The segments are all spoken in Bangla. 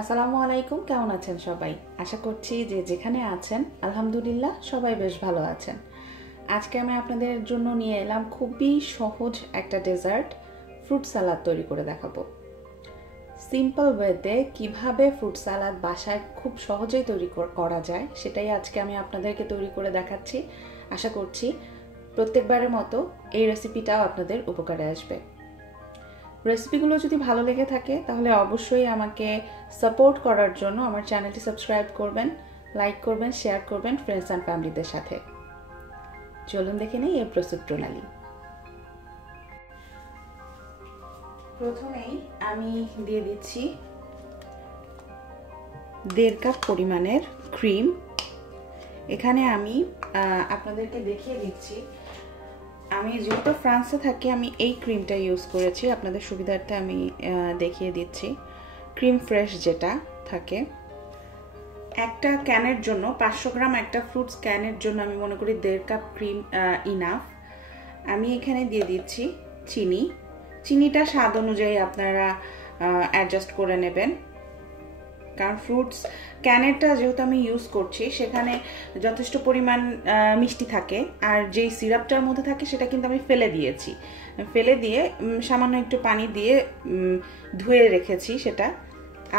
আসসালামু আলাইকুম, কেমন আছেন সবাই? আশা করছি যে যেখানে আছেন, আলহামদুলিল্লাহ সবাই বেশ ভালো আছেন। আজকে আমি আপনাদের জন্য নিয়ে এলাম খুবই সহজ একটা ডেজার্ট, ফ্রুট সালাদ তৈরি করে দেখাবো। সিম্পল ওয়েতে কীভাবে ফ্রুট সালাদ বাসায় খুব সহজেই তৈরি করা যায়, সেটাই আজকে আমি আপনাদেরকে তৈরি করে দেখাচ্ছি। আশা করছি প্রত্যেকবারের মতো এই রেসিপিটাও আপনাদের উপকারে আসবে। রেসিপিগুলো যদি ভালো লেগে থাকে, তাহলে অবশ্যই আমাকে সাপোর্ট করার জন্য আমার চ্যানেলটি সাবস্ক্রাইব করবেন, লাইক করবেন, শেয়ার করবেন ফ্রেন্ডস অ্যান্ড ফ্যামিলিদের সাথে। চলুন দেখে নেই এর প্রস্তুত প্রণালী। প্রথমেই আমি দিয়ে দিচ্ছি দেড় কাপ পরিমাণের ক্রিম এখানে আমি আপনাদেরকে দেখিয়ে দিচ্ছি আমি যেহেতু ফ্রান্সে থাকি, আমি এই ক্রিমটা ইউজ করেছি। আপনাদের সুবিধার্থে আমি দেখিয়ে দিচ্ছি। ক্রিম ফ্রেশ যেটা থাকে। একটা ক্যানের জন্য, পাঁচশো গ্রাম একটা ফ্রুটস ক্যানের জন্য আমি মনে করি দেড় কাপ ক্রিম ইনাফ আমি এখানে দিয়ে দিচ্ছি চিনি। চিনিটা স্বাদ অনুযায়ী আপনারা অ্যাডজাস্ট করে নেবেন। কারণ ফ্রুটস ক্যানেরটা যেহেতু আমি ইউজ করছি, সেখানে যথেষ্ট পরিমাণ মিষ্টি থাকে। আর যেই সিরাপটার মধ্যে থাকে, সেটা কিন্তু আমি ফেলে দিয়েছি। ফেলে দিয়ে সামান্য একটু পানি দিয়ে ধুয়ে রেখেছি সেটা।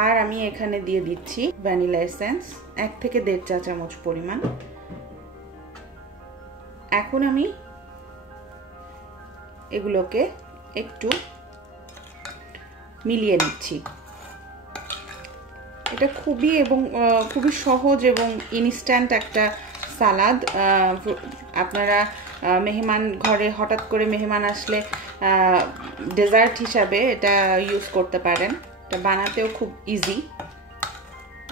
আর আমি এখানে দিয়ে দিচ্ছি ভ্যানিলা এসেন্স এক থেকে দেড় চা চামচ পরিমাণ। এখন আমি এগুলোকে একটু মিলিয়ে নিচ্ছি। এটা খুবই এবং খুবই সহজ এবং ইনস্ট্যান্ট একটা সালাদ। আপনারা মেহমান ঘরে হঠাৎ করে মেহমান আসলে ডেজার্ট হিসাবে এটা ইউজ করতে পারেন। এটা বানাতেও খুব ইজি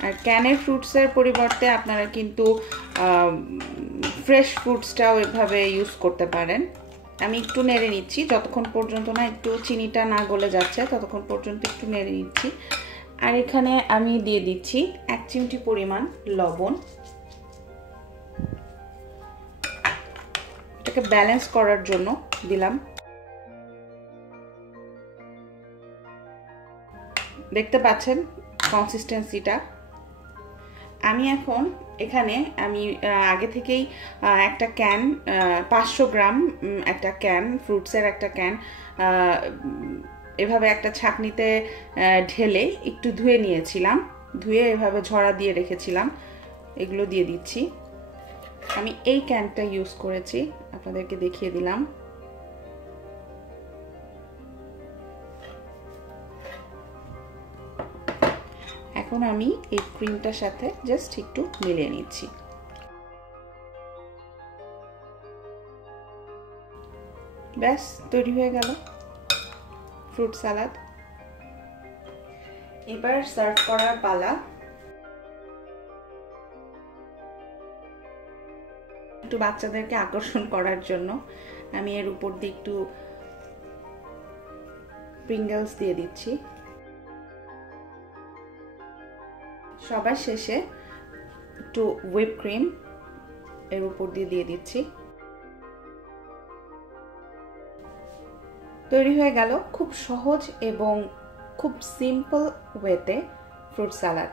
আর ক্যানের ফ্রুটসের পরিবর্তে আপনারা কিন্তু ফ্রেশ ফ্রুটসটাও এভাবে ইউজ করতে পারেন। আমি একটু নেড়ে নিচ্ছি, যতক্ষণ পর্যন্ত না একটু চিনিটা না গলে যাচ্ছে, ততক্ষণ পর্যন্ত একটু নেড়ে নিচ্ছি। আর এখানে আমি দিয়ে দিচ্ছি এক চিমটি পরিমাণ লবণ। এটাকে ব্যালেন্স করার জন্য দিলাম। দেখতে পাচ্ছেন কনসিস্টেন্সিটা আমি এখন এখানে আমি আগে থেকেই একটা ক্যান পাঁচশো গ্রাম একটা ক্যান ফ্রুটসের একটা ক্যান এভাবে একটা ছাকনিতে ঢেলে একটু ধুয়ে নিয়েছিলাম। ধুয়ে এভাবে ঝরা দিয়ে রেখেছিলাম। এগুলো দিয়ে দিচ্ছি। আমি এই ক্যানটা ইউজ করেছি। আপনাদেরকে দেখিয়ে দিলাম। এখন আমি এই ক্রিমটার সাথে জাস্ট একটু মিলিয়ে নিচ্ছি। ব্যাস, তৈরি হয়ে গেল। ফ্রুট সালাদ এবার সার্ভ করার পালা একটু বাচ্চাদেরকে আকর্ষণ করার জন্য আমি এর উপর দিয়ে একটু প্রিঙ্গলস দিয়ে দিচ্ছি। সবার শেষে একটু হুইপ ক্রিম এর উপর দিয়ে দিয়ে দিচ্ছি। তৈরি হয়ে গেল খুব সহজ এবং খুব সিম্পল ওয়েতে ফ্রুট সালাদ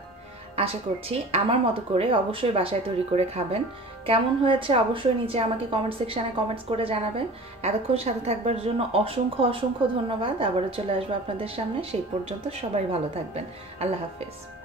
আশা করছি আমার মতো করে অবশ্যই বাসায় তৈরি করে খাবেন। কেমন হয়েছে অবশ্যই নিচে আমাকে কমেন্ট সেকশানে কমেন্টস করে জানাবেন। এতক্ষণ সাথে থাকবার জন্য অসংখ্য অসংখ্য ধন্যবাদ। আবারও চলে আসব আপনাদের সামনে। সেই পর্যন্ত সবাই ভালো থাকবেন। আল্লাহ হাফেজ।